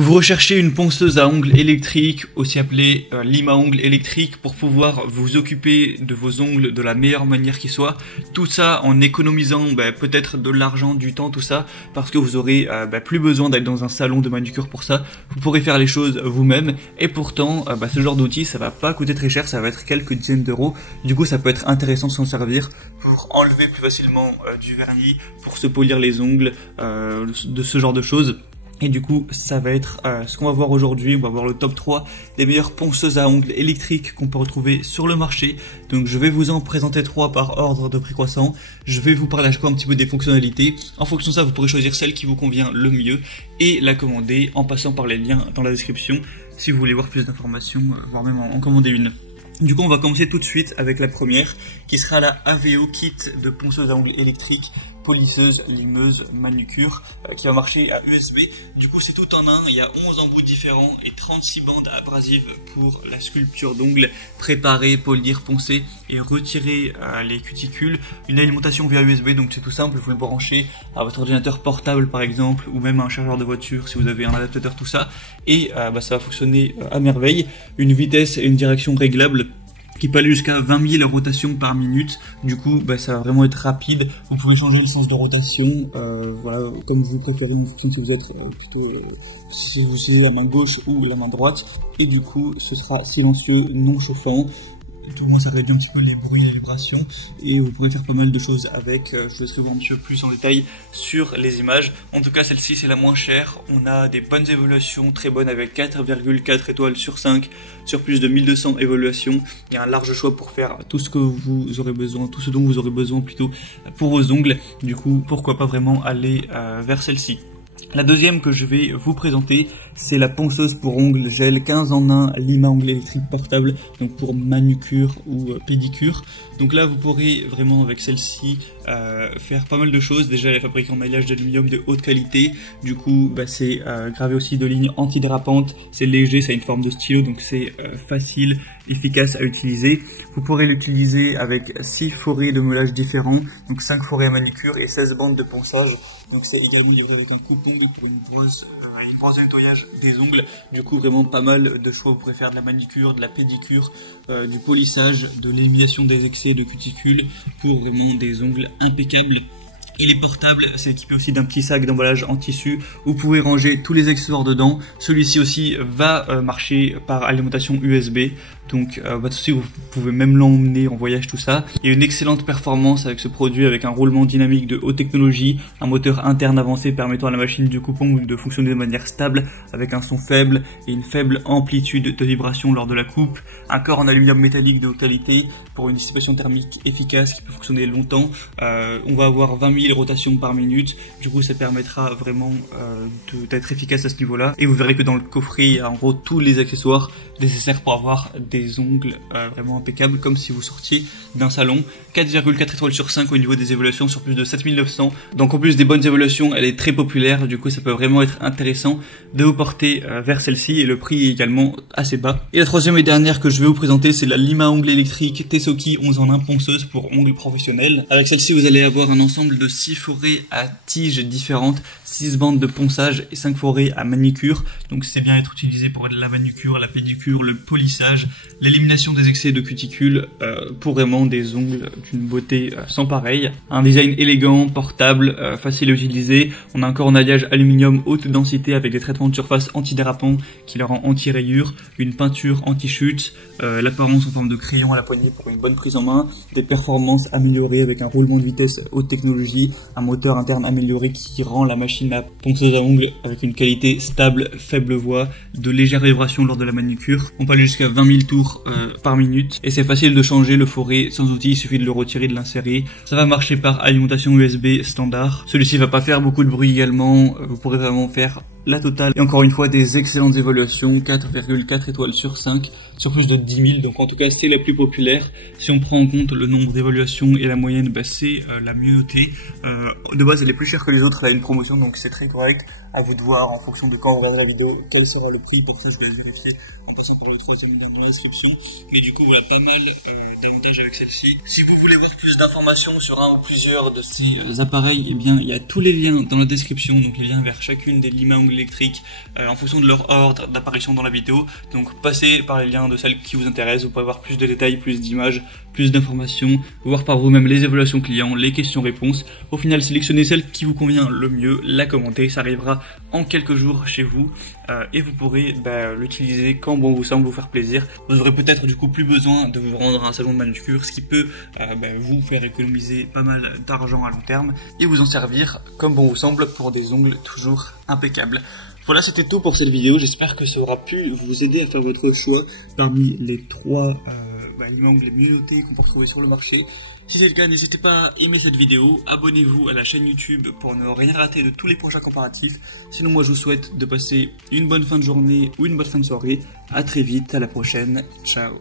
Vous recherchez une ponceuse à ongles électrique, aussi appelée lime à ongles électrique, pour pouvoir vous occuper de vos ongles de la meilleure manière qui soit. Tout ça en économisant peut-être de l'argent, du temps, tout ça, parce que vous aurez plus besoin d'être dans un salon de manucure pour ça. Vous pourrez faire les choses vous-même, et pourtant ce genre d'outil ça va pas coûter très cher, ça va être quelques dizaines d'euros. Du coup ça peut être intéressant de s'en servir pour enlever plus facilement du vernis, pour se polir les ongles, de ce genre de choses. Et du coup, ça va être ce qu'on va voir aujourd'hui. On va voir le top 3 des meilleures ponceuses à ongles électriques qu'on peut retrouver sur le marché. Donc je vais vous en présenter 3 par ordre de prix croissant. Je vais vous parler à chaque fois un petit peu des fonctionnalités. En fonction de ça, vous pourrez choisir celle qui vous convient le mieux et la commander en passant par les liens dans la description si vous voulez voir plus d'informations, voire même en commander une. Du coup, on va commencer tout de suite avec la première, qui sera la AVO Kit de ponceuse à ongles électrique, polisseuse, limeuse, manucure, qui va marcher à USB. Du coup, c'est tout en un, il y a 11 embouts différents et 36 bandes abrasives pour la sculpture d'ongles, préparer, polir, poncer et retirer les cuticules. Une alimentation via USB, donc c'est tout simple, vous le branchez à votre ordinateur portable par exemple, ou même à un chargeur de voiture si vous avez un adaptateur, tout ça, et ça va fonctionner à merveille. Une vitesse et une direction réglables, qui peut aller jusqu'à 20 000 rotations par minute. Du coup, ça va vraiment être rapide. Vous pouvez changer le sens de rotation, voilà, comme vous préférez, une fonction si vous êtes plutôt, si vous utilisez la main gauche ou la main droite. Et du coup, ce sera silencieux, non chauffant. Tout le monde, ça réduit un petit peu les bruits et les vibrations, et vous pourrez faire pas mal de choses avec. Je vais voir un petit peu plus en détail sur les images. En tout cas, celle-ci c'est la moins chère. On a des bonnes évaluations, très bonnes, avec 4,4 étoiles sur 5 sur plus de 1200 évaluations. Il y a un large choix pour faire tout ce que vous aurez besoin, tout ce dont vous aurez besoin plutôt pour vos ongles. Du coup, pourquoi pas vraiment aller vers celle-ci. La deuxième que je vais vous présenter, c'est la ponceuse pour ongles gel 15 en 1 lime à ongles électrique portable, donc pour manucure ou pédicure. Donc là vous pourrez vraiment avec celle-ci faire pas mal de choses. Déjà elle est fabriquée en maillage d'aluminium de haute qualité, du coup c'est gravé aussi de lignes antidrapantes, c'est léger, ça a une forme de stylo, donc c'est facile, efficace à utiliser. Vous pourrez l'utiliser avec 6 forêts de meulage différents, donc 5 forêts à manucure et 16 bandes de ponçage. Donc c'est également livré avec un coupon pour une brosse de nettoyage des ongles. Du coup vraiment pas mal de choix. Vous pourrez faire de la manicure, de la pédicure, du polissage, de l'élimination des excès de cuticules pour vraiment des ongles impeccables. Il est portable, c'est équipé aussi d'un petit sac d'emballage en tissu. Vous pouvez ranger tous les accessoires dedans. Celui-ci aussi va marcher par alimentation USB. Donc pas de souci, vous pouvez même l'emmener en voyage, tout ça. Il y a une excellente performance avec ce produit, avec un roulement dynamique de haute technologie, un moteur interne avancé permettant à la machine du coupon de fonctionner de manière stable, avec un son faible et une faible amplitude de vibration lors de la coupe. Un corps en aluminium métallique de haute qualité pour une dissipation thermique efficace qui peut fonctionner longtemps. On va avoir 20 000 rotations par minute. Du coup ça permettra vraiment d'être efficace à ce niveau-là. Et vous verrez que dans le coffret, il y a en gros tous les accessoires nécessaires pour avoir des ongles vraiment impeccables, comme si vous sortiez d'un salon. 4,4 étoiles sur 5 au niveau des évaluations sur plus de 7900. Donc en plus des bonnes évaluations, elle est très populaire, du coup ça peut vraiment être intéressant de vous porter vers celle-ci, et le prix est également assez bas. Et la troisième et dernière que je vais vous présenter, c'est la lime à ongles électrique Tesoki 11 en 1 ponceuse pour ongles professionnels. Avec celle-ci vous allez avoir un ensemble de 6 forêts à tiges différentes, 6 bandes de ponçage et 5 forêts à manicure. Donc c'est bien être utilisé pour la manucure, la pédicure, le polissage, l'élimination des excès de cuticules, pour vraiment des ongles d'une beauté sans pareil. Un design élégant, portable, facile à utiliser. On a encore un alliage aluminium haute densité avec des traitements de surface antidérapants qui le rend anti-rayures, une peinture anti-chute, l'apparence en forme de crayon à la poignée pour une bonne prise en main, des performances améliorées avec un roulement de vitesse haute technologie, un moteur interne amélioré qui rend la machine à ponceuse à ongles avec une qualité stable, faible voix, de légères vibrations lors de la manucure. On peut aller jusqu'à 20 000 tours par minute, et c'est facile de changer le forêt sans outil, il suffit de le retirer, de l'insérer. Ça va marcher par alimentation USB standard. Celui-ci va pas faire beaucoup de bruit également, vous pourrez vraiment faire la totale. Et encore une fois, des excellentes évaluations, 4,4 étoiles sur 5 sur plus de 10 000. Donc en tout cas, c'est la plus populaire. Si on prend en compte le nombre d'évaluations et la moyenne, c'est la mieux notée. De base, elle est plus chère que les autres, elle a une promotion, donc c'est très correct. À vous de voir en fonction de quand vous regardez la vidéo, quel sera le prix. Pour ça, je vais le vérifier en passant par le troisième lien dans la description. Mais du coup, voilà pas mal d'avantages avec celle-ci. Si vous voulez voir plus d'informations sur un ou plusieurs de ces appareils, eh bien, il y a tous les liens dans la description, donc les liens vers chacune des limes à ongles électriques en fonction de leur ordre d'apparition dans la vidéo. Donc passez par les liens de celles qui vous intéressent, vous pouvez avoir plus de détails, plus d'images, plus d'informations, voir par vous-même les évaluations clients, les questions-réponses. Au final, sélectionnez celle qui vous convient le mieux, la commentez, ça arrivera en quelques jours chez vous et vous pourrez l'utiliser quand bon vous semble, vous faire plaisir. Vous aurez peut-être du coup plus besoin de vous rendre à un salon de manucure, ce qui peut vous faire économiser pas mal d'argent à long terme et vous en servir comme bon vous semble pour des ongles toujours impeccables. Voilà, c'était tout pour cette vidéo, j'espère que ça aura pu vous aider à faire votre choix parmi les 3 ongles les mieux notés qu'on peut retrouver sur le marché. Si c'est le cas, n'hésitez pas à aimer cette vidéo, abonnez-vous à la chaîne YouTube pour ne rien rater de tous les prochains comparatifs. Sinon moi je vous souhaite de passer une bonne fin de journée ou une bonne fin de soirée. À très vite, à la prochaine, ciao.